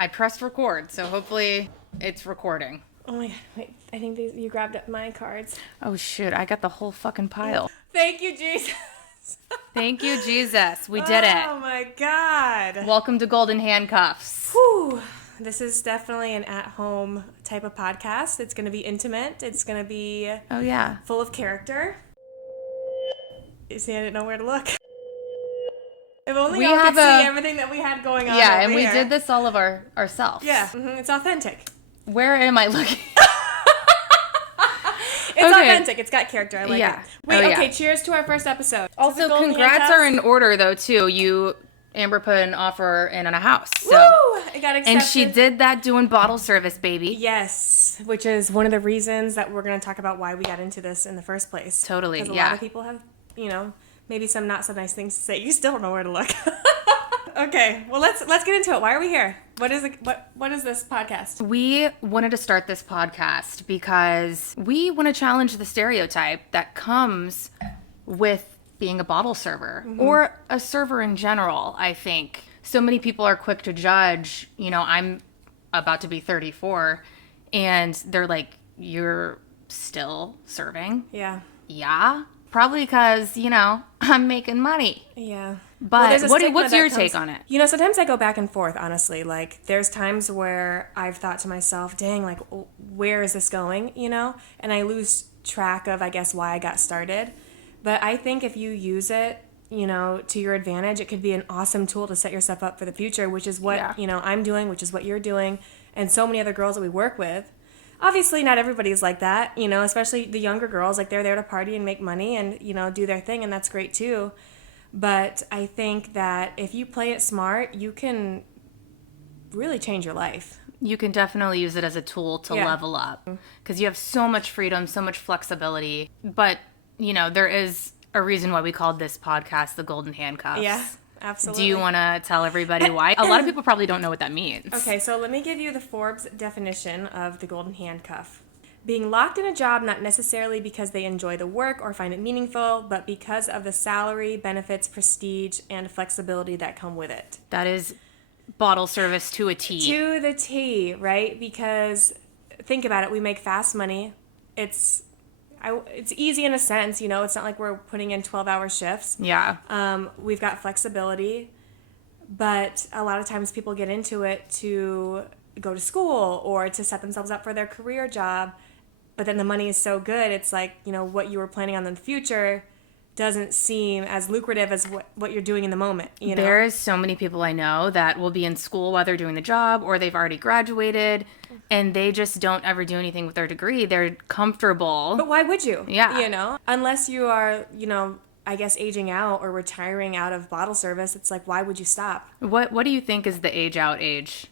I pressed record, so hopefully it's recording. Oh my god, wait, I think you grabbed up my cards. Oh shoot, I got the whole fucking pile. Thank you, Jesus. Thank you, Jesus. We did it. Oh my god. Welcome to Golden Handcuffs. Whew. This is definitely an at-home type of podcast. It's going to be intimate. It's going to be full of character. You see, I didn't know where to look. If only y'all could see everything that we had going on. Yeah, and here. we did this all of ourselves. Yeah, it's authentic. Where am I looking? It's authentic. It's got character. I like it. Wait, okay, cheers to our first episode. Also, congrats are in order, though, too. Amber put an offer in on a house. So. Woo! It got accepted. And she did that doing bottle service, baby. Yes, which is one of the reasons that we're going to talk about why we got into this in the first place. Totally, because a lot of people have, maybe some not so nice things to say. You still don't know where to look. Okay, well let's get into it. Why are we here? What is this podcast? We wanted to start this podcast because we want to challenge the stereotype that comes with being a bottle server or a server in general. I think so many people are quick to judge. I'm about to be 34 and they're like, you're still serving? Yeah, probably because I'm making money. Yeah. But what's your take on it? Sometimes I go back and forth, honestly. Like, there's times where I've thought to myself, dang, like, where is this going, And I lose track of, I guess, why I got started. But I think if you use it, to your advantage, it could be an awesome tool to set yourself up for the future, which is what, I'm doing, which is what you're doing, and so many other girls that we work with. Obviously, not everybody's like that, especially the younger girls. Like, they're there to party and make money and, do their thing, and that's great, too. But I think that if you play it smart, you can really change your life. You can definitely use it as a tool to level up because you have so much freedom, so much flexibility. But, there is a reason why we called this podcast the Golden Handcuffs. Yeah, absolutely. Do you want to tell everybody why? A lot of people probably don't know what that means. Okay, so let me give you the Forbes definition of the Golden Handcuff. Being locked in a job not necessarily because they enjoy the work or find it meaningful, but because of the salary, benefits, prestige, and flexibility that come with it. That is bottle service to a T. To the T, right? Because think about it. We make fast money. It's easy in a sense, It's not like we're putting in 12-hour shifts. Yeah. We've got flexibility, but a lot of times people get into it to go to school or to set themselves up for their career job. But then the money is so good, it's like, what you were planning on in the future doesn't seem as lucrative as what you're doing in the moment, There's so many people I know that will be in school while they're doing the job or they've already graduated and they just don't ever do anything with their degree. They're comfortable. But why would you? Yeah. Unless you are, I guess aging out or retiring out of bottle service, it's like, why would you stop? What do you think is the age out age?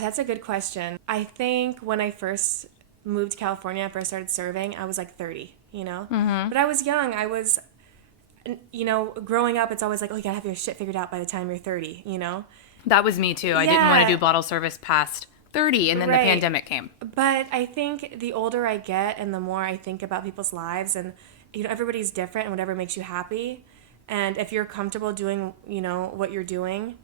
That's a good question. I think when I first moved to California, I first started serving, I was like 30, But I was young. I was, growing up, it's always like, oh, you gotta have your shit figured out by the time you're 30, That was me too. I didn't want to do bottle service past 30, and then the pandemic came. But I think the older I get and the more I think about people's lives, and, everybody's different and whatever makes you happy. And if you're comfortable doing, what you're doing,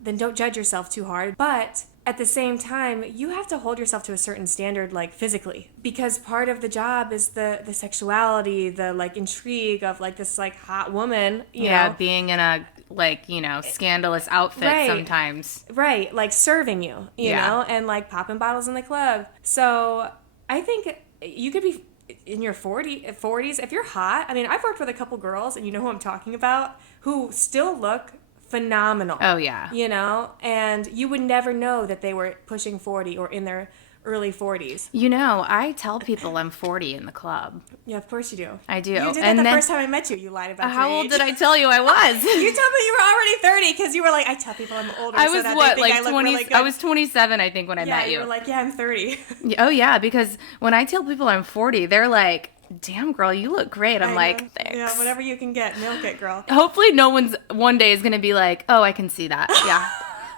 then don't judge yourself too hard. But at the same time, you have to hold yourself to a certain standard, like physically, because part of the job is the sexuality, the like intrigue of like this like hot woman, you know? Being in a like, scandalous outfit sometimes. Right, like serving you, you know, and like popping bottles in the club. So I think you could be in your 40s, if you're hot. I mean, I've worked with a couple girls, and you know who I'm talking about, who still look phenomenal. Oh, yeah. And you would never know that they were pushing 40 or in their early 40s. I tell people I'm 40 in the club. Yeah, of course you do. I do. You did that the first time I met you. You lied about your age. How old did I tell you I was? You told me you were already 30 because you were like, I tell people I'm older. I was so that what, they think like I 20? Really good. I was 27, I think, when I met you. Yeah, you were like, yeah, I'm 30. Oh, yeah, because when I tell people I'm 40, they're like, damn, girl, you look great. I'm like, thanks. Yeah, whatever you can get, milk it, girl. Hopefully no one's one day is going to be like, oh, I can see that. Yeah.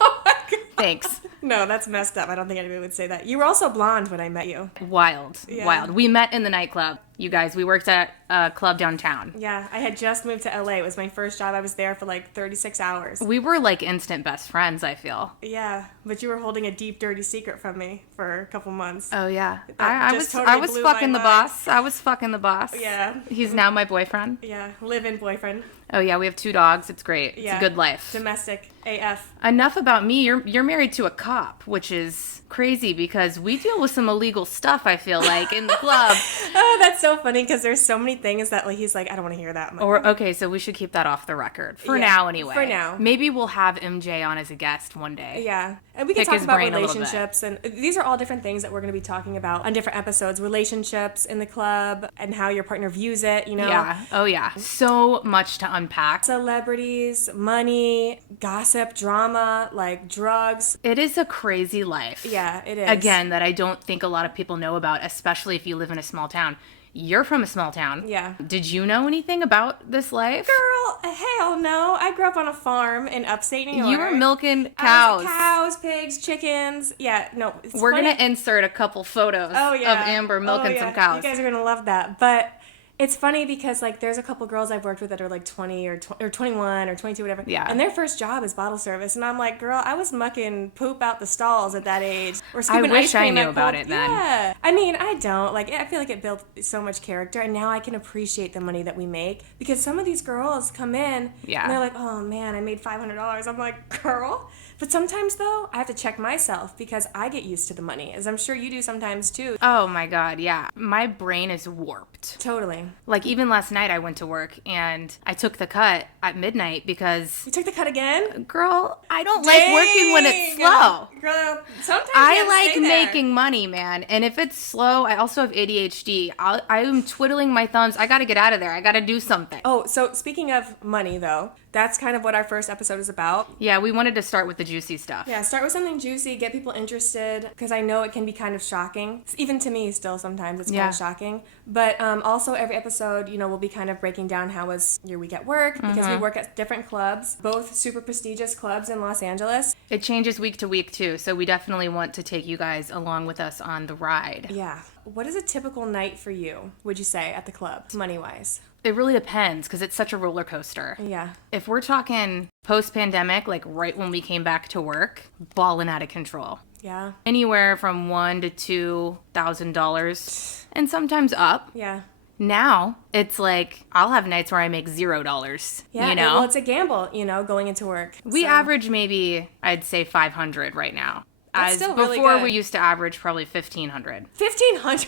Oh my God. Thanks. No, that's messed up. I don't think anybody would say that. You were also blonde when I met you. Wild. We met in the nightclub. You guys, we worked at a club downtown. Yeah, I had just moved to LA. It was my first job. I was there for like 36 hours. We were like instant best friends, I feel. Yeah, but you were holding a deep, dirty secret from me for a couple months. Oh, yeah. That I just was totally blew fucking my the mind. boss. I was fucking the boss. Yeah. He's now my boyfriend. Yeah, live-in boyfriend. Oh, yeah, we have 2 dogs. It's great. It's Yeah. a good life. Domestic AF. Enough about me. You're married to a cop, which is crazy because we deal with some illegal stuff, I feel like, in the club. Oh, that's so funny because there's so many things that like he's like, I don't want to hear that. Or okay, so we should keep that off the record for Yeah, now, anyway. for now. Maybe we'll have MJ on as a guest one day. Yeah, and we can Pick talk his about brain a little bit. relationships, and these are all different things that we're going to be talking about on different episodes. Relationships in the club and how your partner views it. You know. Yeah. Oh yeah. So much to unpack. Celebrities, money, gossip, drama, like drugs. It is a crazy life. Yeah, it is. Again, that I don't think a lot of people know about, especially if you live in a small town. You're from a small town. Yeah. Did you know anything about this life? Girl, hell no. I grew up on a farm in upstate New York. You were milking I cows. was cows, pigs, chickens. Yeah, no. It's We're funny. going to insert a couple photos Oh, yeah. of Amber milking some cows. You guys are going to love that. But it's funny because, like, there's a couple girls I've worked with that are, like, 20 or 21 or 22, whatever. Yeah. And their first job is bottle service. And I'm like, girl, I was mucking poop out the stalls at that age. Or I scooping wish ice cream I knew at about cold- it then. Yeah. I mean, I don't. Like, I feel like it built so much character. And now I can appreciate the money that we make. Because some of these girls come in Yeah. and they're like, oh, man, I made $500. I'm like, girl. But sometimes, though, I have to check myself because I get used to the money, as I'm sure you do sometimes, too. Oh my God, yeah. My brain is warped. Totally. Like, even last night I went to work and I took the cut at midnight because, You took the cut again? girl, I don't like working when it's slow. Girl, sometimes you I have to like stay there. making money, man. And if it's slow, I also have ADHD. I'm twiddling my thumbs. I got to get out of there. I got to do something. Oh, so speaking of money, though, that's kind of what our first episode is about. Yeah, we wanted to start with the juicy stuff. Yeah, start with something juicy, get people interested, because I know it can be kind of shocking. Even to me, still, sometimes it's kind Yeah. of shocking. But also, every episode, we'll be kind of breaking down how was your week at work, because we work at different clubs, both super prestigious clubs in Los Angeles. It changes week to week, too. So we definitely want to take you guys along with us on the ride. Yeah. What is a typical night for you, would you say, at the club, money-wise? It really depends because it's such a roller coaster. Yeah. If we're talking post-pandemic, like right when we came back to work, balling out of control. Yeah. Anywhere from $1,000 to $2,000 and sometimes up. Yeah. Now it's like I'll have nights where I make $0. Yeah, you know, well, it's a gamble, going into work. we So- average maybe I'd say 500 right now. That's As still really before good. we used to average probably 1,500. 1,500?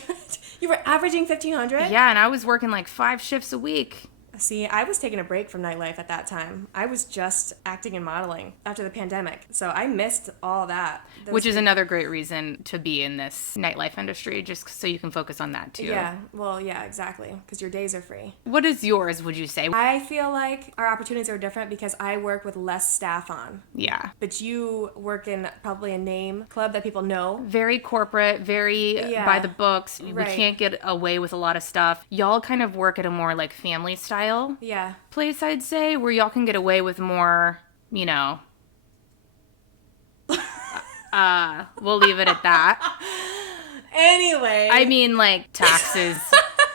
You were averaging 1,500? Yeah, and I was working like 5 shifts a week. See, I was taking a break from nightlife at that time. I was just acting and modeling after the pandemic. So I missed all that. Which is another great reason to be in this nightlife industry, just so you can focus on that too. Yeah, well, yeah, exactly. Because your days are free. What is yours, would you say? I feel like our opportunities are different because I work with less staff on. Yeah. But you work in probably a name club that people know. Very corporate, very Yeah. by the books. Right. We can't get away with a lot of stuff. Y'all kind of work at a more like family style Yeah. place, I'd say, where y'all can get away with more, we'll leave it at that. Anyway. I mean, like, taxes.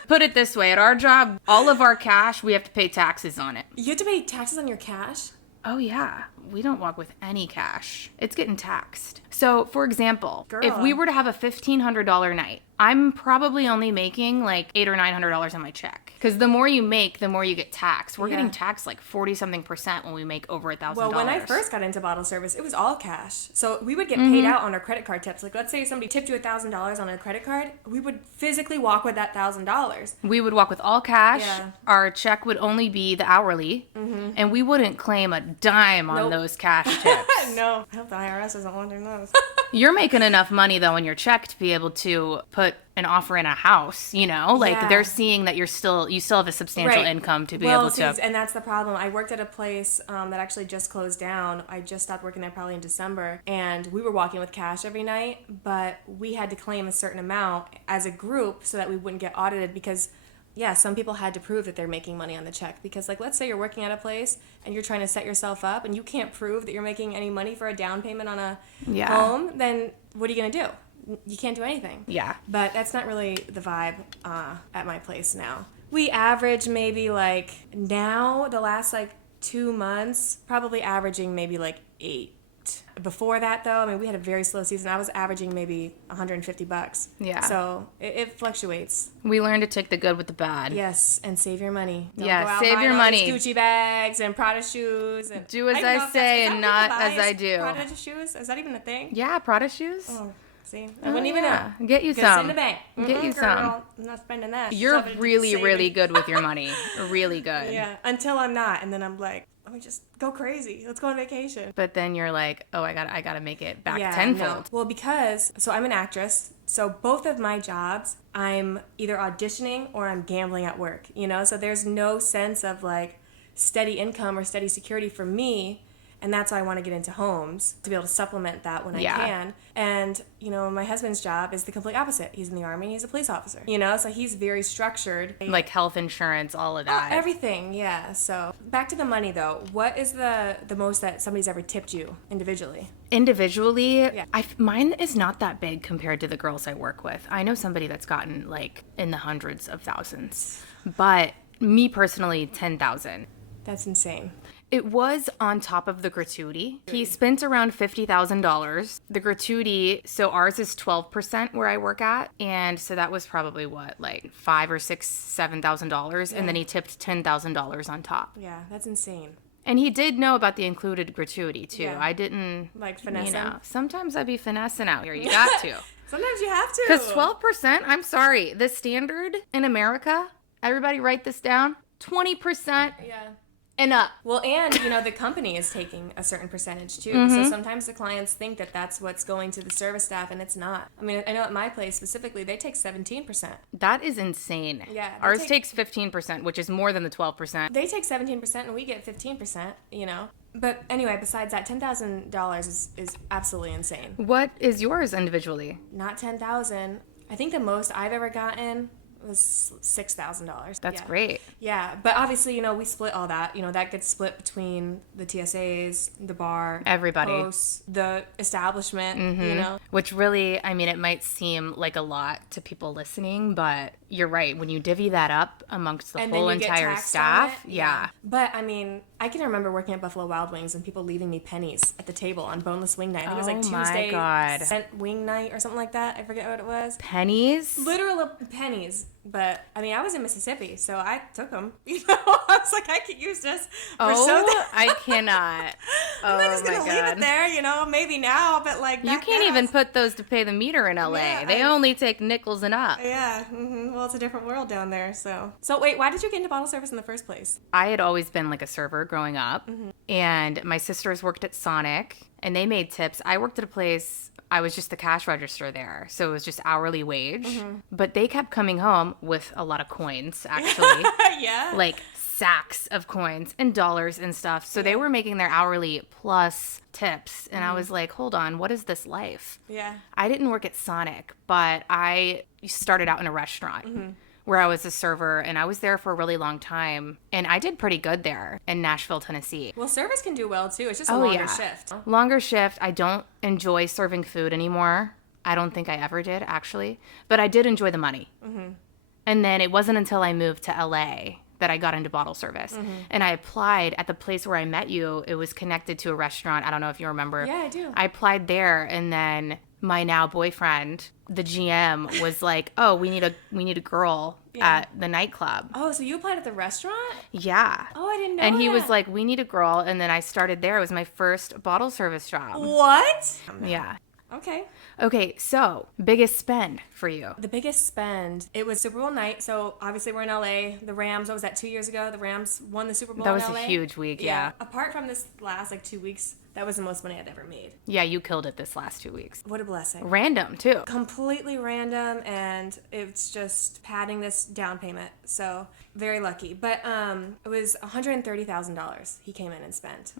Put it this way, at our job, all of our cash, we have to pay taxes on it. You have to pay taxes on your cash? Oh, yeah. We don't walk with any cash. It's getting taxed. So, for example, if we Girl. were to have a $1,500 night, I'm probably only making like $800 or $900 on my check. Because the more you make, the more you get taxed. We're Yeah. getting taxed like 40-something% when we make over $1,000. Well, when I first got into bottle service, it was all cash. So we would get paid out on our credit card tips. Like, let's say somebody tipped you $1,000 on a credit card, we would physically walk with that $1,000. we would walk with all cash. Yeah. Our check would only be the hourly. And we wouldn't claim a dime on Nope. those cash tips. No, I hope the IRS isn't wanting those. You're making enough money, though, on your check to be able to put an offer in a house, Like, Yeah. they're seeing that you still have a substantial Right. income to be Well, able see, to... and that's the problem. I worked at a place that actually just closed down. I just stopped working there probably in December, and we were walking with cash every night, but we had to claim a certain amount as a group so that we wouldn't get audited because, yeah, some people had to prove that they're making money on the check because, like, let's say you're working at a place and you're trying to set yourself up and you can't prove that you're making any money for a down payment on a Yeah. home, then what are you going to do? you can't do anything. Yeah. But that's not really the vibe at my place now. We average maybe like now the last like 2 months, probably averaging maybe like 8. Before that, though, I mean, we had a very slow season. I was averaging maybe $150. Yeah. So it fluctuates. We learned to take the good with the bad. Yes, and save your money. Don't Yeah, go out save buying your all money. these Gucci bags and Prada shoes. And Do as don't know I if say is that and what not people buy, as I is do. Prada shoes? Is that even a thing? Yeah, Prada shoes. Oh, see? I wouldn't even know. Get you 'Cause it's in some. the bank. Get you Girl, some. I'm not spending that. You're Shove it into really, savings. really good with your money. Really good. Yeah, until I'm not. And then I'm like, let me just go crazy. Let's go on vacation. But then you're like, oh, I gotta make it back No. tenfold. Well, so I'm an actress. So both of my jobs, I'm either auditioning or I'm gambling at work, you know? So there's no sense of like steady income or steady security for me. And that's why I want to get into homes, to be able to supplement that when I can. And, you know, my husband's job is the complete opposite. He's in the Army, he's a police officer, you know? So he's very structured. Like health insurance, all of that. Everything, yeah. So back to the money, though. What is the most that somebody's ever tipped you individually? Individually, mine is not that big compared to the girls I work with. I know somebody that's gotten like in the hundreds of thousands. But me personally, 10,000. That's insane. It was on top of the gratuity. He spent around $50,000. The gratuity, so ours is 12% where I work at, and so that was probably what, like $5,000 or $7,000, and then he tipped $10,000 on top. Yeah, that's insane. And he did know about the included gratuity too. Yeah. I didn't Like finessing? You know, sometimes I'd be finessing out here. You got to. Sometimes you have to. Because 12%, I'm sorry, the standard in America, everybody write this down, 20% Yeah. and up. Well, and, you know, the company is taking a certain percentage, too. So sometimes the clients think that that's what's going to the service staff, and it's not. I mean, I know at my place specifically, they take 17%. That is insane. Yeah. Ours takes 15%, which is more than the 12%. They take 17%, and we get 15%, you know? But anyway, besides that, $10,000 is absolutely insane. What is yours individually? Not $10,000. I think the most I've ever gotten was $6,000. That's great. Yeah, but obviously, you know, we split all that. You know, that gets split between the TSAs, the bar, everybody, hosts, the establishment, you know. Which really, I mean, it might seem like a lot to people listening, but you're right. When you divvy that up amongst the whole entire staff, yeah. But I mean, I can remember working at Buffalo Wild Wings and people leaving me pennies at the table on boneless wing night. I think it was like Tuesday cent wing night or something like that. I forget what it was. Pennies? Literal pennies. But I mean, I was in Mississippi, so I took them. You know, I was like, I could use this for something. I cannot. I'm not just gonna leave it there, you know. Maybe now, but like you can't even put those to pay the meter in LA. Yeah, they only take nickels and up. Yeah. Well, it's a different world down there. So wait, why did you get into bottle service in the first place? I had always been like a server growing up, and my sisters worked at Sonic, and they made tips. I worked at a place. I was just the cash register there, so it was just hourly wage. But they kept coming home with a lot of coins, actually. Yeah. Like sacks of coins and dollars and stuff. So they were making their hourly plus tips. And I was like, hold on, what is this life? Yeah. I didn't work at Sonic, but I started out in a restaurant. Where I was a server, and I was there for a really long time, and I did pretty good there in Nashville, Tennessee. Well, service can do well, too. It's just a longer shift. Longer shift. I don't enjoy serving food anymore. I don't think I ever did, actually. But I did enjoy the money. And then it wasn't until I moved to LA that I got into bottle service. And I applied at the place where I met you. It was connected to a restaurant. I don't know if you remember. Yeah, I do. I applied there, and then my now boyfriend, the GM, was like, "Oh, we need a girl at the nightclub." Oh, so you applied at the restaurant? Yeah. Oh, I didn't know And he that. was like, "We need a girl," and then I started there. It was my first bottle service job. What? Yeah. Okay. Okay, so biggest spend for you? The biggest spend, it was Super Bowl night. So obviously we're in LA. The Rams, what was that, 2 years ago? The Rams won the Super Bowl That was in LA. a huge week, yeah. Apart from this last like 2 weeks, that was the most money I'd ever made. Yeah, you killed it this last 2 weeks. What a blessing. Random, too. Completely random, and it's just padding this down payment. So very lucky. But it was $130,000 he came in and spent.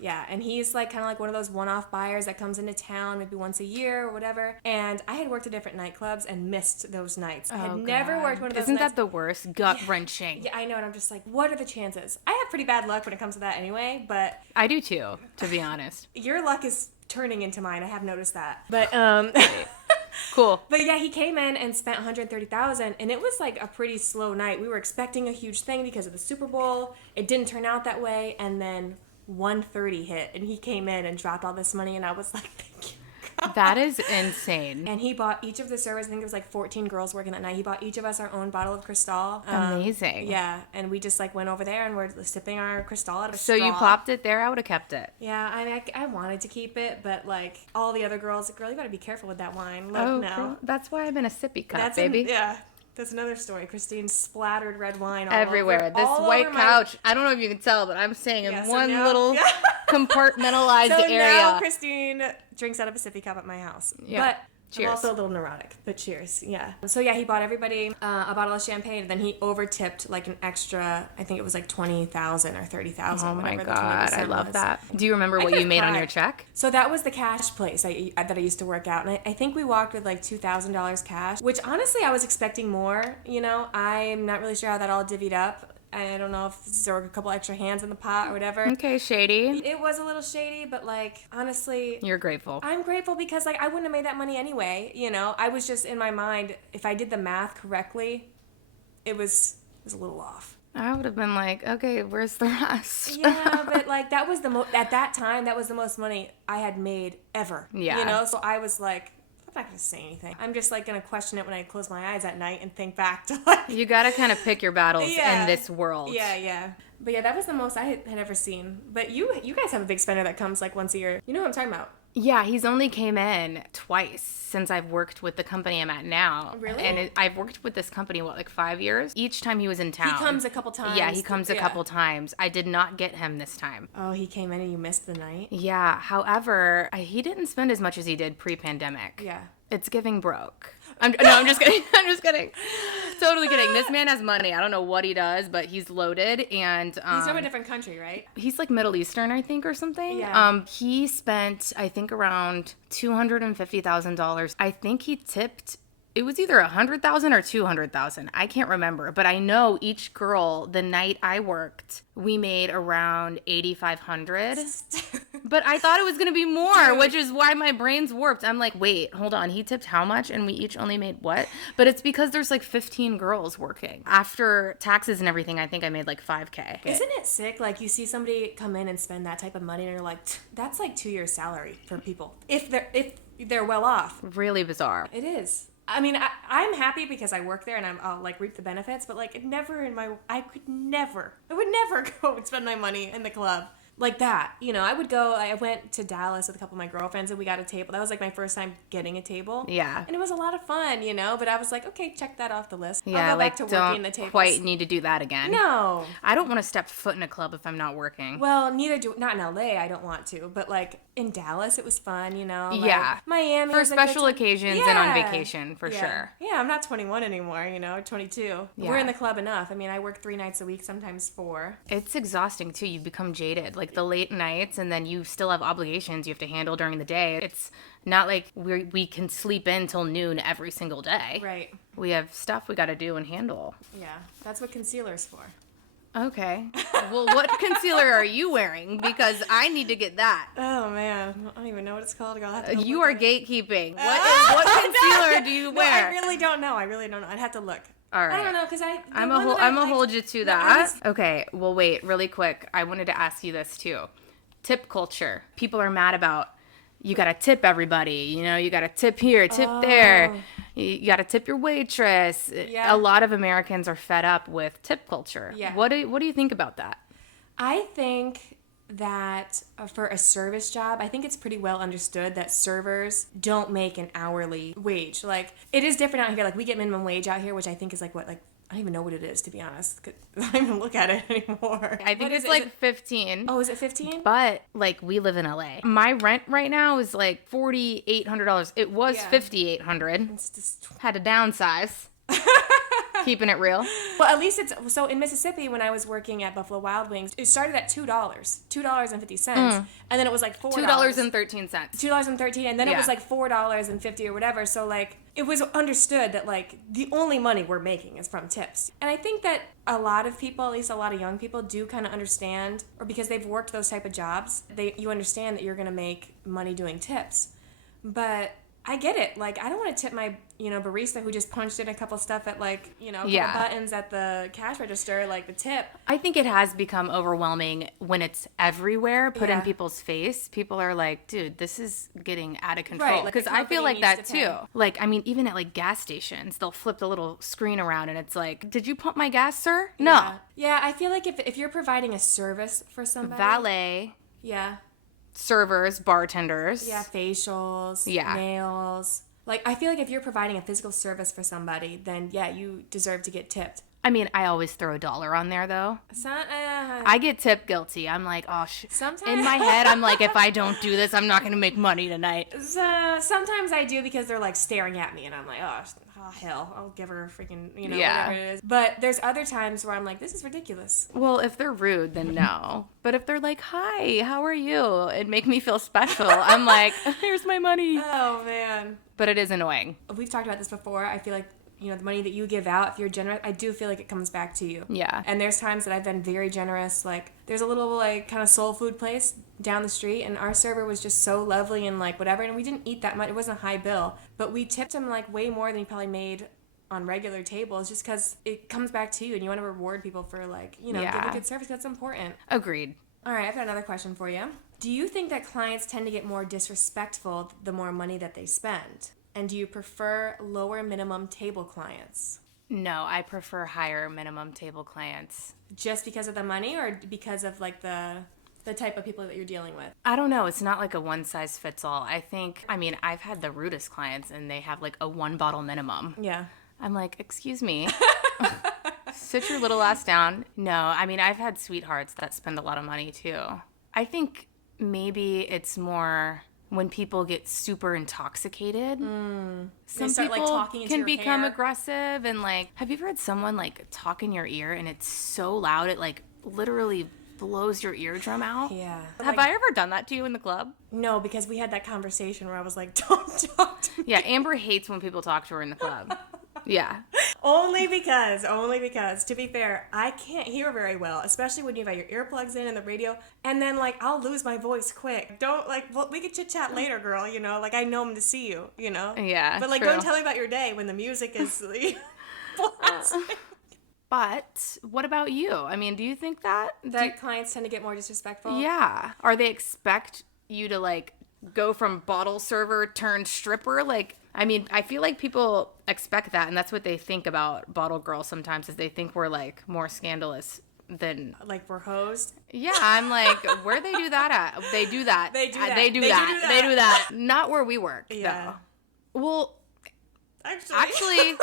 Yeah, and he's like kind of like one of those one-off buyers that comes into town maybe once a year or whatever. And I had worked at different nightclubs and missed those nights. I had never worked one of those Isn't nights. that the worst? Gut-wrenching. Yeah, I know, and I'm just like, what are the chances? I have pretty bad luck when it comes to that anyway, but I do too, to be honest. your luck is turning into mine. I have noticed that. But Cool. But yeah, he came in and spent $130,000, and it was like a pretty slow night. We were expecting a huge thing because of the Super Bowl. It didn't turn out that way, and then 130 hit, and he came in and dropped all this money, and I was like, thank you. That is insane. And he bought each of the servers, I think it was like 14 girls working that night. He bought each of us our own bottle of Cristal. Amazing. Yeah, and we just like went over there and we're sipping our Cristal out of a So straw. you popped it there? I would have kept it. Yeah, I wanted to keep it, but like all the other girls, girl, you gotta be careful with that wine. Like, Oh, no. girl, that's why I'm in a sippy cup, baby. Yeah. That's another story. Christine splattered red wine all Everywhere. over, This all white over couch, I don't know if you can tell, but I'm staying in Yeah, so one now- little compartmentalized So area. now Christine drinks out of a sippy cup at my house. Yeah. But Cheers. I'm also a little neurotic, but cheers. Yeah. So yeah, he bought everybody a bottle of champagne, and then he over-tipped like an extra, I think it was like 20,000 or 30,000. Oh my whatever the God, I 20% love was. that. Do you remember what you could've made on cried. your check? So that was the cash place that I used to work out. And I think we walked with like $2,000 cash, which honestly I was expecting more. You know, I'm not really sure how that all divvied up. I don't know if there were a couple extra hands in the pot or whatever. Okay, shady. It was a little shady, but like, honestly, You're grateful. I'm grateful because like I wouldn't have made that money anyway. You know, I was just in my mind, if I did the math correctly, it was a little off. I would have been like, okay, where's the rest? Yeah, but like that was at that time, that was the most money I had made ever. Yeah. You know, so I was like, I'm not going to say anything. I'm just like going to question it when I close my eyes at night and think back to like. You gotta kind of pick your battles Yeah. in this world. Yeah. But yeah, that was the most I had ever seen. But you guys have a big spender that comes like once a year. You know what I'm talking about? Yeah, he's only came in twice since I've worked with the company I'm at now. Really? And I've worked with this company, like 5 years? Each time he was in town. He comes a couple times. Yeah, he comes a couple times. I did not get him this time. Oh, he came in and you missed the night? Yeah, however, he didn't spend as much as he did pre-pandemic. Yeah. It's giving broke. I'm just kidding. I'm just kidding. Totally kidding. This man has money. I don't know what he does, but he's loaded, and He's from a different country, right? he's like Middle Eastern, I think, or something. Yeah. He spent, I think, around $250,000. I think he tipped. It was either $100,000 or $200,000. I can't remember, but I know each girl, the night I worked, we made around $8,500. But I thought it was gonna be more, Dude. which is why my brain's warped. I'm like, wait, hold on. He tipped how much, and we each only made what? But it's because there's like 15 girls working. After taxes and everything, I think I made like $5,000. Isn't it sick? Like you see somebody come in and spend that type of money, and you're like, that's like 2 years' salary for people if they're well off. Really bizarre. It is. I mean, I'm happy because I work there and I'll like reap the benefits, but like I would never go and spend my money in the club like that. You know, I went to Dallas with a couple of my girlfriends and we got a table. That was like my first time getting a table. Yeah. And it was a lot of fun, you know, but I was like, okay, check that off the list. Yeah, I'll go back like to working don't the tables. quite need to do that again. No. I don't want to step foot in a club if I'm not working. Well, not in LA, I don't want to, but like in Dallas, it was fun, you know. Like, Yeah. Miami. For was a good special time. occasions and on Yeah. vacation, for Yeah. sure. Yeah, I'm not 21 anymore, you know, 22. Yeah. We're in the club enough. I mean, I work 3 nights a week, sometimes 4. It's exhausting too. You become jaded. Like the late nights, and then you still have obligations you have to handle during the day. It's not like we can sleep in till noon every single day. Right. We have stuff we got to do and handle. Yeah, that's what concealer's for. Okay. Well, what concealer are you wearing? Because I need to get that. Oh, man. I don't even know what it's called. I'll have to go You look are at it. gatekeeping. What concealer do you No, wear? I really don't know. I'd have to look. All right. I don't know, because I'm gonna hold you to No, that. Okay, well, wait, really quick. I wanted to ask you this too. Tip culture. People are mad about. You gotta tip everybody. You know, you gotta tip here, tip there. You gotta tip your waitress. Yeah. A lot of Americans are fed up with tip culture. Yeah. What do you think about that? I think that for a service job, I think it's pretty well understood that servers don't make an hourly wage. Like, it is different out here. Like, we get minimum wage out here, which I think is like, I don't even know what it is, to be honest. 'Cause I don't even look at it anymore. I think What is it's it? like 15. Oh, is it 15? But like we live in LA. My rent right now is like $4,800. It was Yeah. $5,800. It's just... Had to downsize. Keeping it real. Well, at least it's... So in Mississippi, when I was working at Buffalo Wild Wings, it started at $2.50. And then it was like $4. $2.13. $2.13, and then it Yeah. was like $4.50 or whatever. So like it was understood that like the only money we're making is from tips. And I think that a lot of people, at least a lot of young people, do kind of understand, or because they've worked those type of jobs, you understand that you're going to make money doing tips. But I get it. Like, I don't want to tip my, barista who just punched in a couple stuff at, like, couple buttons at the cash register, like, the tip. I think it has become overwhelming when it's everywhere, put in people's face. People are like, dude, this is getting out of control. Right, like, because I feel like that too. Like, I mean, even at, like, gas stations, they'll flip the little screen around and it's like, did you pump my gas, sir? No. Yeah, I feel like if you're providing a service for somebody. Valet. Yeah. Servers, bartenders. Yeah, facials, nails. Like, I feel like if you're providing a physical service for somebody, then, yeah, you deserve to get tipped. I mean, I always throw $1 on there, though. I get tip guilty. I'm like, oh, sometimes in my head, I'm like, if I don't do this, I'm not going to make money tonight. Sometimes I do because they're, like, staring at me, and I'm like, oh hell, I'll give her a freaking, whatever it is. But there's other times where I'm like, this is ridiculous. Well, if they're rude, then no. But if they're like, hi, how are you? It make me feel special. I'm like, here's my money. Oh, man. But it is annoying. We've talked about this before. I feel like, the money that you give out, if you're generous, I do feel like it comes back to you. Yeah. And there's times that I've been very generous. Like, there's a little, like, kind of soul food place down the street, and our server was just so lovely and, like, whatever, and we didn't eat that much. It wasn't a high bill. But we tipped him, like, way more than he probably made on regular tables, just because it comes back to you, and you want to reward people for, like, give a good service. That's important. Agreed. All right, I've got another question for you. Do you think that clients tend to get more disrespectful the more money that they spend? And do you prefer lower minimum table clients? No, I prefer higher minimum table clients. Just because of the money or because of, like, the type of people that you're dealing with? I don't know. It's not like a one-size-fits-all. I've had the rudest clients, and they have, like, a 1-bottle minimum. Yeah. I'm like, excuse me. Sit your little ass down. No, I mean, I've had sweethearts that spend a lot of money, too. I think maybe it's more when people get super intoxicated. Some start, people like, talking into can your become hair. aggressive. And, like, have you ever had someone, like, talk in your ear and it's so loud it, like, literally blows your eardrum out? Yeah. Have I ever done that to you in the club? No, because we had that conversation where I was like, don't talk to me. Yeah, Amber hates when people talk to her in the club. Yeah. Only because, to be fair, I can't hear very well, especially when you've got your earplugs in and the radio, and then, like, I'll lose my voice quick. Don't, like, well, we could chit-chat later, girl, like, I know I'm to see you, Yeah, But, like, true. don't tell me about your day when the music is blasting. But what about you? I mean, do you think that Clients tend to get more disrespectful? Yeah. Or they expect you to, like, go from bottle server turned stripper? Like, I mean, I feel like people expect that, and that's what they think about bottle girls sometimes, is they think we're, like, more scandalous than... Like, we're hosed? Yeah, I'm like, where they do that at? They do that. They do that. They do that. Not where we work, Yeah. though. Well, Actually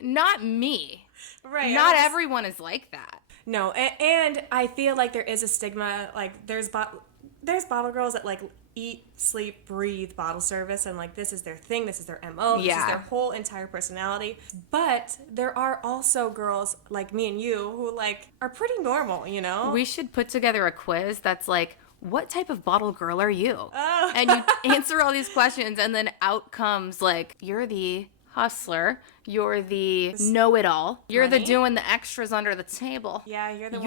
not me. Right. Not everyone is like that. No, and I feel like there is a stigma. Like, there's bottle girls that, like, eat, sleep, breathe bottle service, and, like, this is their thing, this is their MO, this is their whole entire personality. But there are also girls like me and you who, like, are pretty normal, We should put together a quiz that's like, what type of bottle girl are you? Oh. And you answer all these questions, and then out comes, like, you're the hustler, you're the know-it-all, you're the doing the extras under the table. Yeah, you're the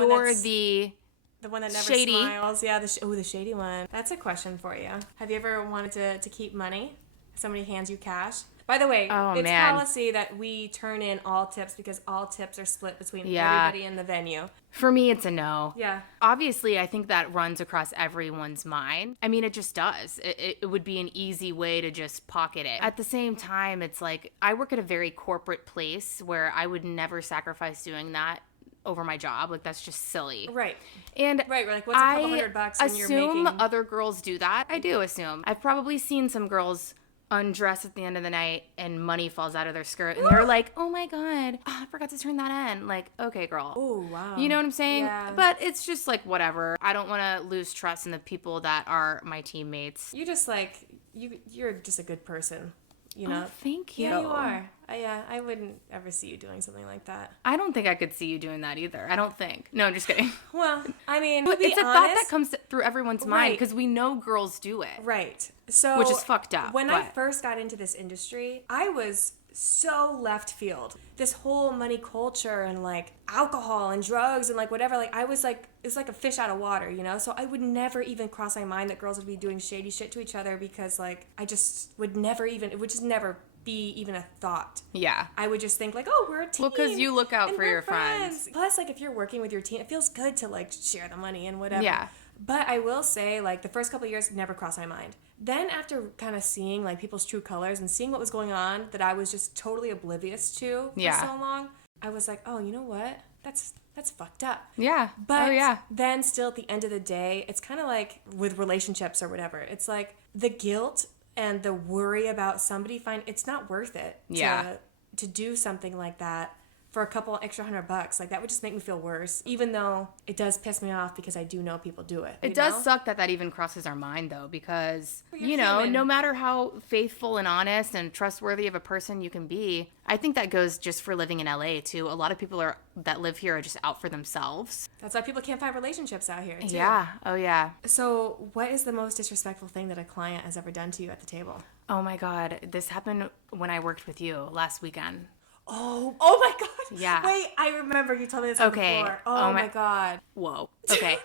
one that never shady. smiles. Yeah, the shady one. That's a question for you. Have you ever wanted to keep money? Somebody hands you cash? By the way, it's policy that we turn in all tips because all tips are split between everybody in the venue. For me, it's a no. Yeah. Obviously, I think that runs across everyone's mind. I mean, it just does. It would be an easy way to just pocket it. At the same time, it's like, I work at a very corporate place where I would never sacrifice doing that over my job. Like, that's just silly. Right. And right, like, what's a couple $100 when you're making... I assume other girls do that. I do assume. I've probably seen some girls undress at the end of the night and money falls out of their skirt and they're like, oh my god, I forgot to turn that in. Like, okay, girl. Oh, wow. You know what I'm saying? Yeah. But it's just like, whatever. I don't want to lose trust in the people that are my teammates. You just, like, you're just a good person. Oh, thank you. Yeah, you are. I wouldn't ever see you doing something like that. I don't think I could see you doing that either. I don't think. No, I'm just kidding. Well, I mean, it's a thought that comes through everyone's mind because we know girls do it. Right. So, which is fucked up. When I first got into this industry, I was so left field. This whole money culture and like alcohol and drugs and like whatever, like I was like, it's like a fish out of water, you know? So I would never even cross my mind that girls would be doing shady shit to each other, because like I just would never even, it would just never be even a thought. Yeah. I would just think like, oh, we're a team. Well, because you look out and for we're your friends. Plus, like if you're working with your team, it feels good to like share the money and whatever. Yeah. But I will say, like, the first couple of years never crossed my mind. Then after kind of seeing, like, people's true colors and seeing what was going on that I was just totally oblivious to for so long, I was like, oh, you know what? That's fucked up. Yeah. But then still at the end of the day, it's kind of like with relationships or whatever. It's like the guilt and the worry about somebody it's not worth it to do something like that for a couple extra $100. Like that would just make me feel worse, even though it does piss me off because I do know people do it. It does suck that even crosses our mind though, because human. no matter how faithful and honest and trustworthy of a person you can be, I think that goes just for living in LA too. A lot of people that live here are just out for themselves. That's why people can't find relationships out here too. Yeah. Oh yeah. So what is the most disrespectful thing that a client has ever done to you at the table? Oh my God. This happened when I worked with you last weekend. Oh my God. Yeah. Wait, I remember you told me this before. Oh my God. Whoa. Okay.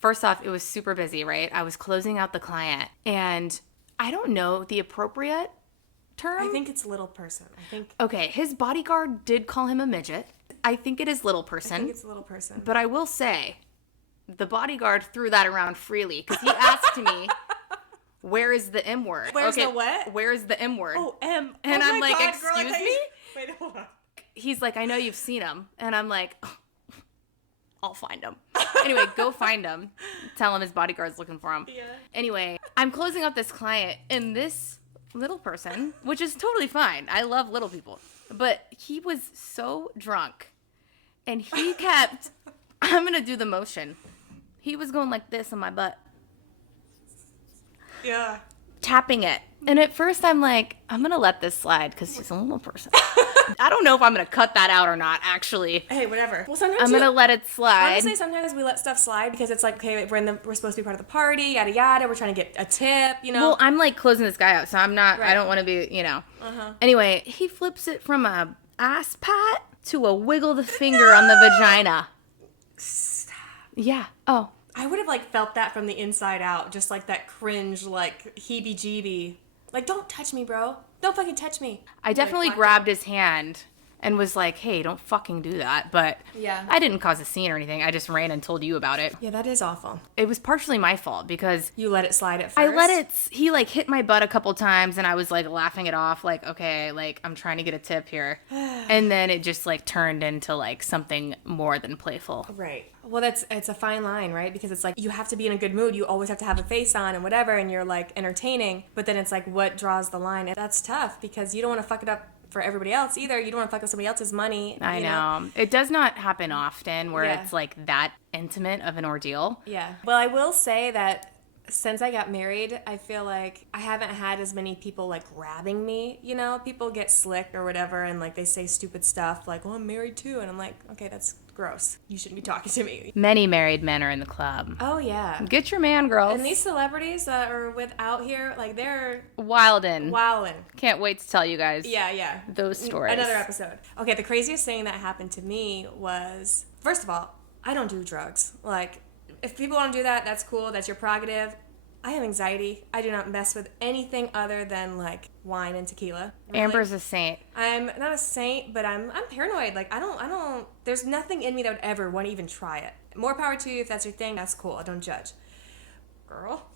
First off, it was super busy, right? I was closing out the client, and I don't know the appropriate term. I think it's little person. Okay, his bodyguard did call him a midget. I think it is little person. I think it's little person. But I will say, the bodyguard threw that around freely, because he asked me, where is the M word? Where's the what? Where is the M word? Oh, M. And I'm like, God, excuse me? Wait, hold on. He's like, I know you've seen him. And I'm like, oh, I'll find him. Anyway, go find him. Tell him his bodyguard's looking for him. Yeah. Anyway, I'm closing up this client, and this little person, which is totally fine. I love little people. But he was so drunk, and he kept, I'm going to do the motion. He was going like this on my butt. Yeah. Tapping it. And at first I'm like, I'm going to let this slide because he's a little person. I don't know if I'm going to cut that out or not, actually. Hey, whatever. Well, sometimes I'm going to let it slide. Honestly, sometimes we let stuff slide because it's like, okay, we're supposed to be part of the party, yada yada. We're trying to get a tip, you know. Well, I'm like closing this guy out, so I'm not, Right. I don't want to be, Anyway, he flips it from a ass pat to a wiggle the finger on the vagina. Stop. Yeah. Oh. I would have like felt that from the inside out, just like that cringe, like heebie-jeebie. Like, don't touch me, bro. Don't fucking touch me. I definitely grabbed his hand and was like, hey, don't fucking do that. But Yeah. I didn't cause a scene or anything. I just ran and told you about it. Yeah, that is awful. It was partially my fault because You let it slide at first. I let it, he like hit my butt a couple times and I was like laughing it off like, okay, like I'm trying to get a tip here. And then it just like turned into like something more than playful. Right. Well, it's a fine line, right? Because it's like you have to be in a good mood. You always have to have a face on and whatever, and you're like entertaining. But then it's like, what draws the line? And that's tough because you don't want to fuck it up for everybody else either. You don't want to fuck up somebody else's money. I know. It does not happen often where Yeah. it's like that intimate of an ordeal. Yeah. Well, I will say that since I got married, I feel like I haven't had as many people like grabbing me, you know? People get slick or whatever and like they say stupid stuff like, "Oh, I'm married too." And I'm like, "Okay, that's gross. You shouldn't be talking to me." Many married men are in the club. Oh, yeah. Get your man, girls. And these celebrities that are out here, like they're Wildin'. wildin'. Can't wait to tell you guys Yeah. those stories. Another episode. Okay, the craziest thing that happened to me was, first of all, I don't do drugs. Like, if people want to do that, that's cool. That's your prerogative. I have anxiety. I do not mess with anything other than, like, wine and tequila. Really. Amber's a saint. I'm not a saint, but I'm paranoid. Like, I don't, there's nothing in me that would ever want to even try it. More power to you if that's your thing. That's cool. I don't judge. Girl.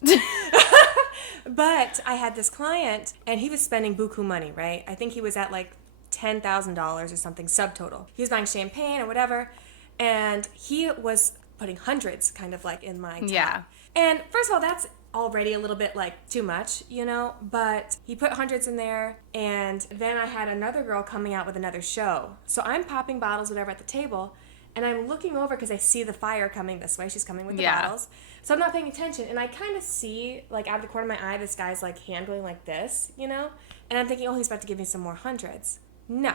But I had this client, and he was spending buku money, right? I think he was at, like, $10,000 or something, subtotal. He was buying champagne or whatever, and he was putting hundreds kind of, like, in my tab. Yeah. And first of all, that's already a little bit like too much, you know, but he put hundreds in there, and then I had another girl coming out with another show. So I'm popping bottles, whatever, at the table, and I'm looking over because I see the fire coming this way. She's coming with the bottles. So I'm not paying attention, and I kind of see, like, out of the corner of my eye, this guy's, like, handling like this, you know? And I'm thinking, oh, he's about to give me some more hundreds. No.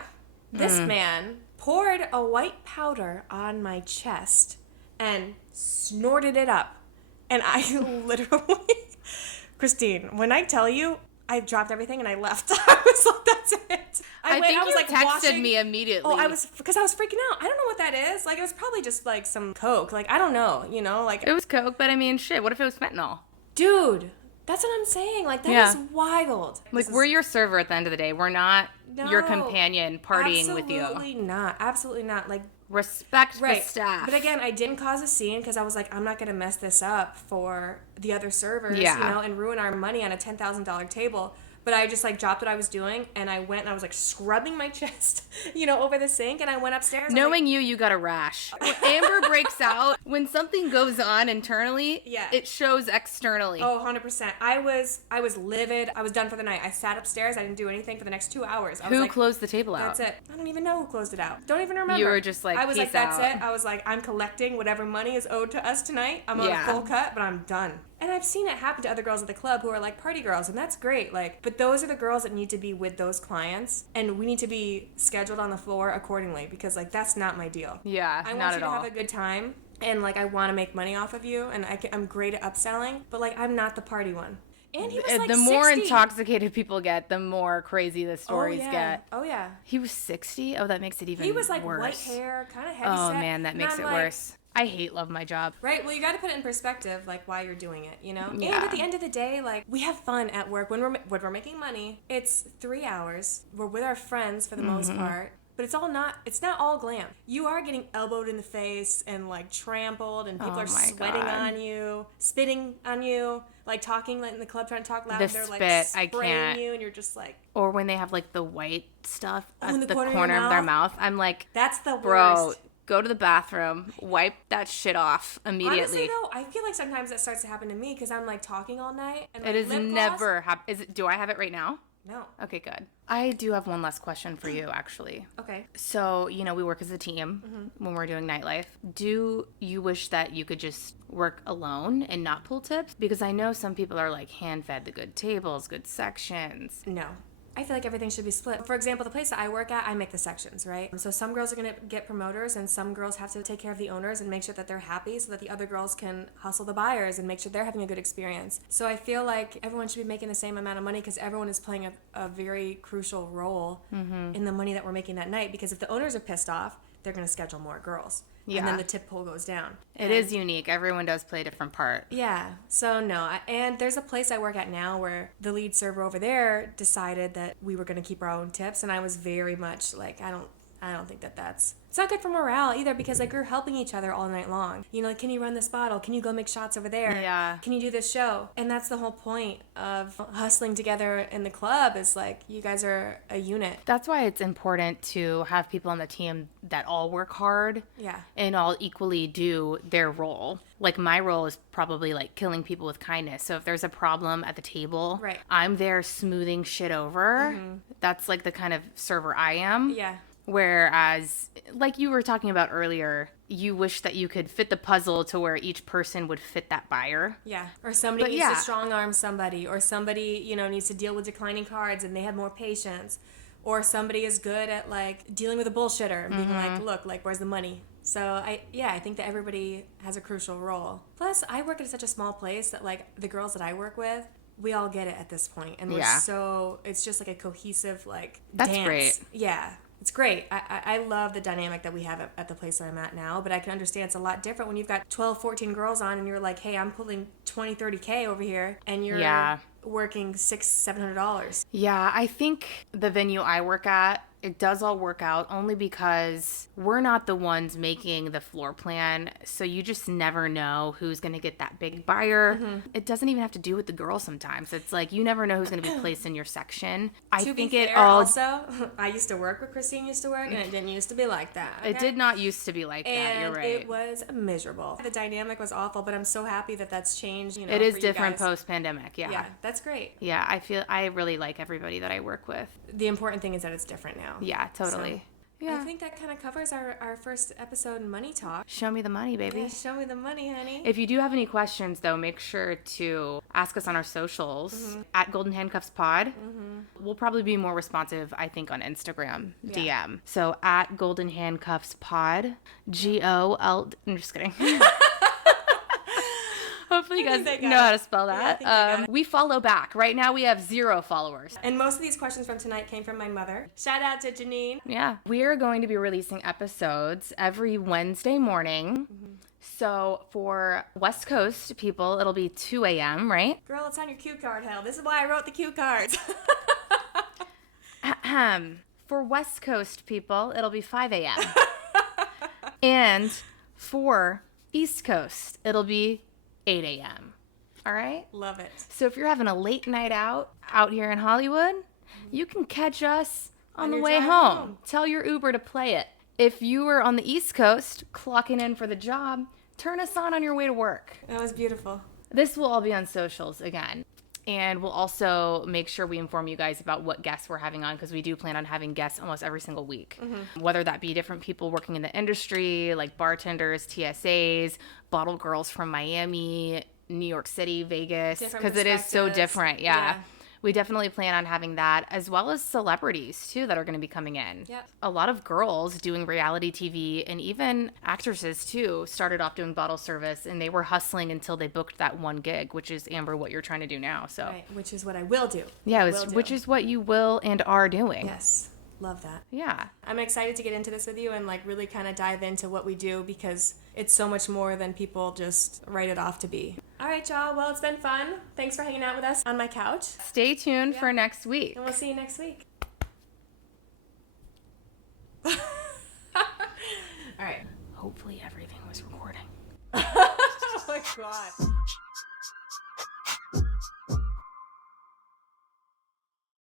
This man poured a white powder on my chest and snorted it up. And I literally, Christine, when I tell you, I dropped everything and I left. I was like, that's it. I think you texted me immediately. Oh, because I was freaking out. I don't know what that is. Like, it was probably just like some coke. Like, I don't know, you know? Like, it was coke, but I mean, shit, what if it was fentanyl? Dude, that's what I'm saying. Like, that is wild. Like, we're your server at the end of the day. We're not your companion partying with you. Absolutely not. Absolutely not. Like, respect the staff. But again, I didn't cause a scene because I was like, I'm not going to mess this up for the other servers, you know, and ruin our money on a $10,000 table. But I just like dropped what I was doing and I went and I was like scrubbing my chest, you know, over the sink, and I went upstairs. Knowing you got a rash. When Amber breaks out, when something goes on internally, it shows externally. Oh, 100%. I was livid. I was done for the night. I sat upstairs. I didn't do anything for the next 2 hours. Who closed the table out? That's it. I don't even know who closed it out. Don't even remember. You were just like, I was like, that's out. it. I was like, I'm collecting whatever money is owed to us tonight. I'm on a full cut, but I'm done. And I've seen it happen to other girls at the club who are like party girls, and that's great. Like, but those are the girls that need to be with those clients, and we need to be scheduled on the floor accordingly, because like that's not my deal. Yeah, I want you to have a good time, and like I want to make money off of you, and I'm great at upselling, but like I'm not the party one. And he was like 60. The more intoxicated people get, the more crazy the stories get. Oh yeah. He was 60? Oh, that makes it even worse. He was like white hair, kind of heavy set. Oh man, that makes it worse. I love my job. Right. Well, you got to put it in perspective, like why you're doing it, you know? Yeah. And at the end of the day, like we have fun at work when we're making money. It's 3 hours. We're with our friends for the most part. But it's not all glam. You are getting elbowed in the face and like trampled, and people are sweating on you, spitting on you, like talking like in the club, trying to talk loud. They're like spraying you, and you're just like. Or when they have like the white stuff at the corner of their mouth. I'm like, that's the worst. Bro, go to the bathroom, wipe that shit off immediately. Honestly, though, I feel like sometimes that starts to happen to me because I'm like talking all night. And, like, it is never happened. Do I have it right now? No. Okay, good. I do have one last question for you, actually. Okay. So, you know, we work as a team when we're doing nightlife. Do you wish that you could just work alone and not pull tips? Because I know some people are like hand-fed the good tables, good sections. No. I feel like everything should be split. For example, the place that I work at, I make the sections, right? So some girls are going to get promoters, and some girls have to take care of the owners and make sure that they're happy so that the other girls can hustle the buyers and make sure they're having a good experience. So I feel like everyone should be making the same amount of money because everyone is playing a very crucial role in the money that we're making that night. Because if the owners are pissed off, they're going to schedule more girls. Yeah. And then the tip pool goes down. It is unique. Everyone does play a different part. Yeah. So, no. And there's a place I work at now where the lead server over there decided that we were going to keep our own tips. And I was very much like, I don't think that's... It's not good for morale either because like we're helping each other all night long. You know, like, can you run this bottle? Can you go make shots over there? Yeah. Can you do this show? And that's the whole point of hustling together in the club is like you guys are a unit. That's why it's important to have people on the team that all work hard. Yeah. And all equally do their role. Like my role is probably like killing people with kindness. So if there's a problem at the table, right. I'm there smoothing shit over. That's like the kind of server I am. Yeah. Whereas, like you were talking about earlier, you wish that you could fit the puzzle to where each person would fit that buyer. Yeah. Or somebody needs to strong arm somebody, or somebody, you know, needs to deal with declining cards and they have more patience. Or somebody is good at like dealing with a bullshitter and being like, look, like, where's the money? So I think that everybody has a crucial role. Plus, I work at such a small place that like the girls that I work with, we all get it at this point. And it's just like a cohesive like That's dance. Great. Yeah. It's great. I love the dynamic that we have at the place that I'm at now, but I can understand it's a lot different when you've got 12, 14 girls on and you're like, hey, I'm pulling 20, 30K over here and you're working $600, $700. Yeah, I think the venue I work at, it does all work out only because we're not the ones making the floor plan. So you just never know who's going to get that big buyer. It doesn't even have to do with the girl sometimes. It's like you never know who's going to be placed in your section. Also, I used to work where Christine used to work, and it didn't used to be like that. Okay? It did not used to be like that. You're right. It was miserable. The dynamic was awful, but I'm so happy that that's changed. You know, it is different post-pandemic. Yeah. Yeah, that's great. Yeah, I really like everybody that I work with. The important thing is that it's different now. Yeah, totally. I think that kind of covers our first episode Money Talk. Show me the money, baby. Yeah, show me the money, honey. If you do have any questions, though, make sure to ask us on our socials at Golden Handcuffs Pod. We'll probably be more responsive, I think, on Instagram DM. So at Golden Handcuffs Pod, GOL. I'm just kidding. Hope Hopefully you guys think they got know how it. to spell Yeah, I that. think they got it. We follow back. Right now we have 0 followers. And most of these questions from tonight came from my mother. Shout out to Janine. Yeah. We are going to be releasing episodes every Wednesday morning. So for West Coast people, it'll be 2 a.m., right? Girl, it's on your cue card, hell. This is why I wrote the cue cards. For West Coast people, it'll be 5 a.m. And for East Coast, it'll be 8 a.m. All right? Love it. So if you're having a late night out here in Hollywood, you can catch us on the your way drive home. home. Tell your Uber to play it. If you are on the East Coast, clocking in for the job, turn us on your way to work. That was beautiful. This will all be on socials again. And we'll also make sure we inform you guys about what guests we're having on, because we do plan on having guests almost every single week. Whether that be different people working in the industry, like bartenders, TSAs, bottle girls from Miami, New York City, Vegas, Different because it is so perspectives. different. Yeah. We definitely plan on having that, as well as celebrities, too, that are going to be coming in. Yep. A lot of girls doing reality TV, and even actresses, too, started off doing bottle service, and they were hustling until they booked that one gig, which is, Amber, what you're trying to do now. So, Right, which is what I will do. yeah, Will do. which is what you will and are doing. Yes. Love that. Yeah. I'm excited to get into this with you and like really kind of dive into what we do, because it's so much more than people just write it off to be. All right, y'all. Well, it's been fun. Thanks for hanging out with us on my couch. Stay tuned for next week. And we'll see you next week. All right. Hopefully everything was recording. Oh my God.